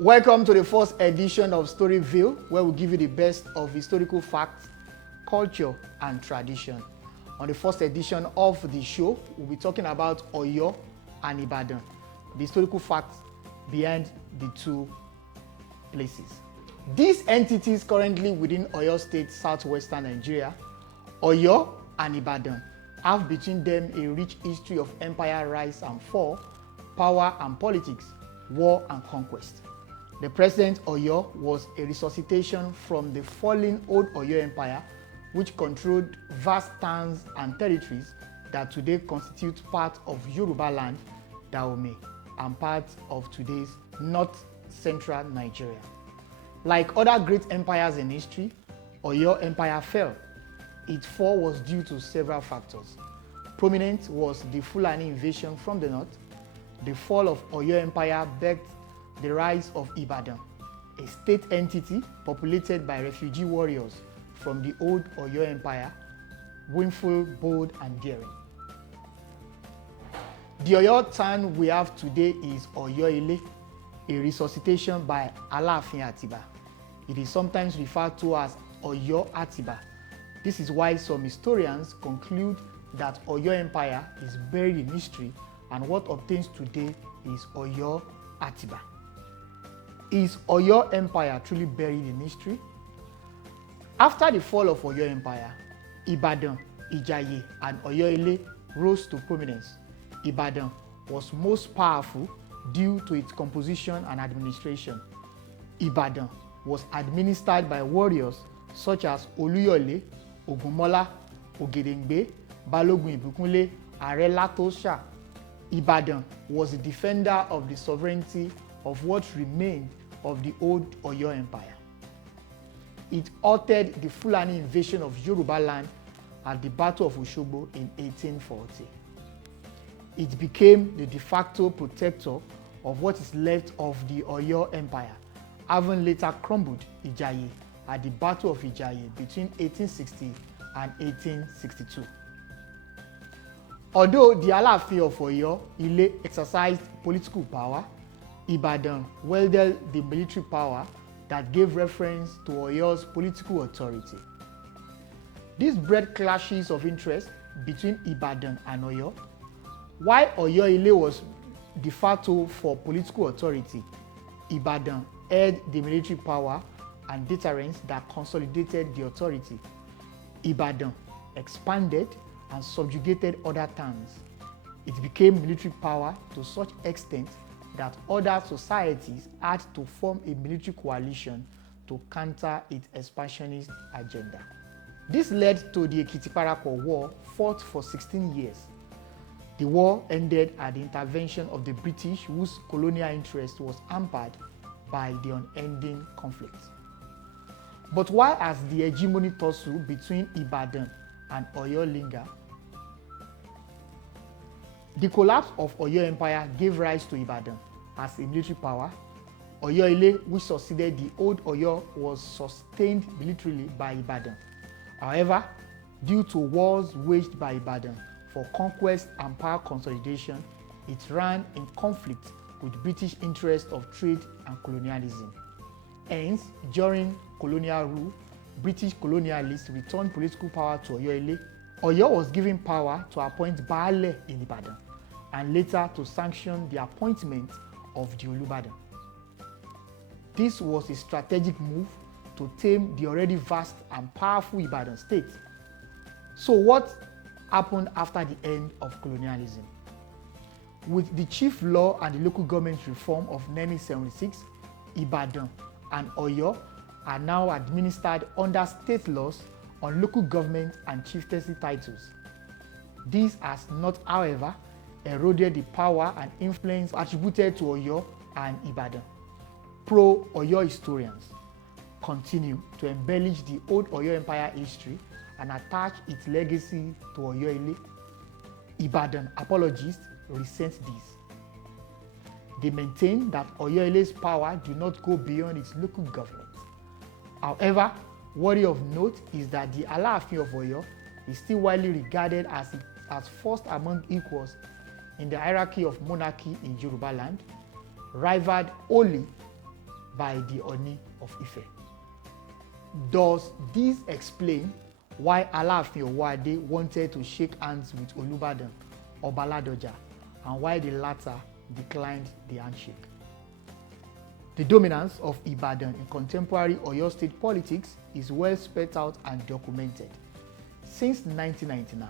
Welcome to the first edition of Storyville, where we give you the best of historical facts, culture, and tradition. On the first edition of the show, we'll be talking about Oyo and Ibadan, the historical facts behind the two places. These entities currently within Oyo State, southwestern Nigeria, Oyo and Ibadan, have between them a rich history of empire rise and fall, power and politics, war and conquest. The present Oyo was a resuscitation from the fallen old Oyo Empire, which controlled vast towns and territories that today constitute part of Yorubaland, Dahomey, and part of today's north-central Nigeria. Like other great empires in history, Oyo Empire fell. Its fall was due to several factors. Prominent was the Fulani invasion from the north. The fall of Oyo Empire begged the rise of Ibadan, a state entity populated by refugee warriors from the old Oyo Empire, willful, bold, and daring. The Oyo town we have today is Oyo Ile, a resuscitation by Alaafin of Ibadan. It is sometimes referred to as Oyo Atiba. This is why some historians conclude that Oyo Empire is buried in history, and what obtains today is Oyo Atiba. Is Oyo Empire truly buried in history? After the fall of Oyo Empire, Ibadan, Ijaye, and Oyo Ile rose to prominence. Ibadan was most powerful due to its composition and administration. Ibadan was administered by warriors such as Oluyole, Ogunmola, Ogedengbe, Balogun Ibukunle, Are Latosha. Ibadan was the defender of the sovereignty of what remained of the old Oyo Empire. It halted the Fulani invasion of Yorubaland at the Battle of Osogbo in 1840. It became the de facto protector of what is left of the Oyo Empire, having later crumbled Ijaye at the Battle of Ijaye between 1860 and 1862. Although the Alaafin of Oyo Ile exercised political power, Ibadan wielded the military power that gave reference to Oyo's political authority. This bred clashes of interest between Ibadan and Oyo. While Oyo Ile was de facto for political authority, Ibadan held the military power and deterrence that consolidated the authority. Ibadan expanded and subjugated other towns. It became military power to such extent that other societies had to form a military coalition to counter its expansionist agenda. This led to the Ekiti-Parapor War, fought for 16 years. The war ended at the intervention of the British, whose colonial interest was hampered by the unending conflict. But while as the hegemony tussle between Ibadan and Oyo lingered, the collapse of Oyo Empire gave rise to Ibadan as a military power. Oyo Ile, which succeeded the old Oyo, was sustained militarily by Ibadan. However, due to wars waged by Ibadan for conquest and power consolidation, it ran in conflict with British interests of trade and colonialism. Hence, during colonial rule, British colonialists returned political power to Oyo Ile. Oyo was given power to appoint Baale in Ibadan, and later to sanction the appointment of the Olubadan. This was a strategic move to tame the already vast and powerful Ibadan state. So what happened after the end of colonialism? With the chief law and the local government reform of 1976, Ibadan and Oyo are now administered under state laws on local government and chieftaincy titles. This has not, however, eroded the power and influence attributed to Oyo and Ibadan. Pro-Oyo historians continue to embellish the old Oyo Empire history and attach its legacy to Oyo Ile. Ibadan apologists resent this. They maintain that Oyo Ile's power do not go beyond its local government. However, worthy of note is that the Alaafin of Oyo is still widely regarded as first among equals in the hierarchy of monarchy in Yorubaland, rivaled only by the Oni of Ife. Does this explain why Alaafin of Oyo wanted to shake hands with Olubadan of Ibadan and why the latter declined the handshake? The dominance of Ibadan in contemporary Oyo State politics is well spelled out and documented. Since 1999,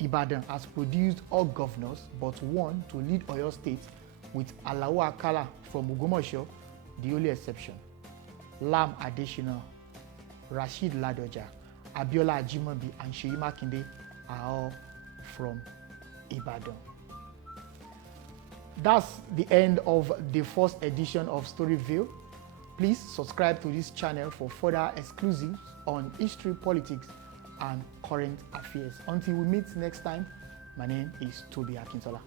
Ibadan has produced all governors but one to lead Oyo State, with Alao Akala from Ogbomoso the only exception. Lam Adesina, Rashid Ladoja, Abiola Ajimobi, and Seyi Makinde are all from Ibadan. That's the end of the first edition of Storyville. Please subscribe to this channel for further exclusives on history, politics, and current affairs. Until we meet next time, my name is Tobi Akintola.